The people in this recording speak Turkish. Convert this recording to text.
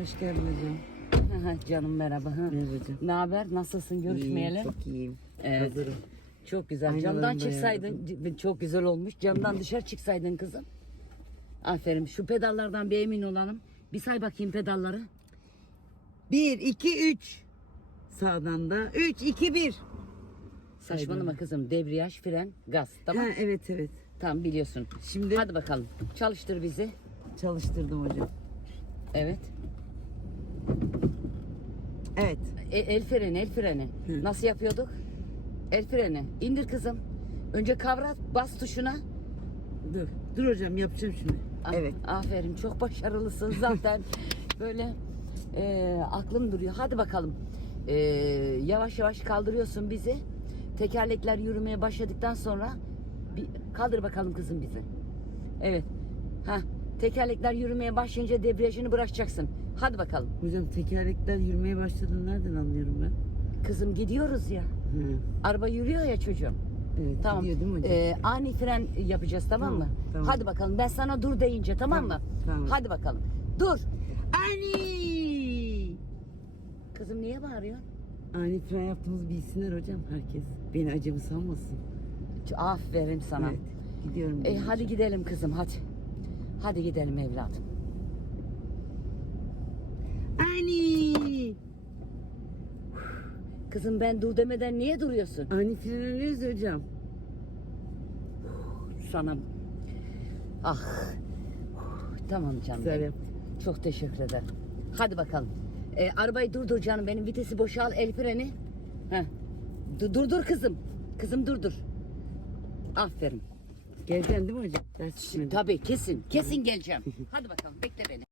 Hoş geldin hocam. Canım merhaba. Ha. Merhaba. Ne haber? Nasılsın? Görüşmeyeli. İyiyim, çok iyiyim. Evet. Hazırım. Çok güzel. Camdan da çıksaydın çok güzel olmuş. Camdan dışarı çıksaydın kızım. Aferin. Şu pedallardan bir emin olalım. Bir say bakayım pedalları. 1, 2, 3. Sağdan da 3, 2, 1. Saçmalama kızım. Debriyaj, fren, gaz. Tamam. Ha, evet evet. Tamam biliyorsun. Şimdi Hadi bakalım. Çalıştır bizi. çalıştırdım hocam. Evet. Evet. E, el freni, el freni. Hı. Nasıl yapıyorduk? El freni. İndir kızım. Önce kavra, bas tuşuna. Dur. Dur hocam yapacağım şunu. Ah, Evet. Aferin çok başarılısın zaten. Böyle e, aklım duruyor. Hadi bakalım. E, yavaş yavaş kaldırıyorsun bizi. Tekerlekler yürümeye başladıktan sonra bir kaldır bakalım kızım bizi. Evet. Ha, tekerlekler yürümeye başlayınca debriyajını bırakacaksın. Hadi bakalım. Hocam tekerlekler yürümeye başladı. Nereden anlıyorum ben? Kızım gidiyoruz ya. Hı. Araba yürüyor ya çocuğum. Evet. Tamam. Gidiyor değil mi hocam? Ee, ani fren yapacağız tamam, Tamam, mı? tamam. Hadi bakalım. Ben sana dur deyince tamam, Tamam, mı? tamam. Hadi bakalım. Dur. Ani. Kızım niye bağırıyorsun? Ani fren yaptığımızı bilsinler hocam herkes. Beni acemi sanmasın. Aferin sana. Evet. Gidiyorum. E, hadi hocam. gidelim kızım hadi. Hadi gidelim evladım. Ani. Kızım ben dur demeden niye duruyorsun? Ani frenliyoruz hocam. Sana ah tamam canım. Güzel. Çok teşekkür ederim. Hadi bakalım. E, arabayı durdur canım benim vitesi boşal el freni. Heh. Du- Durdur kızım. Kızım durdur. Aferin. Geleceksin değil mi hocam? Ders bitmedi. Tabii kesin. Kesin geleceğim. Hadi bakalım bekle beni.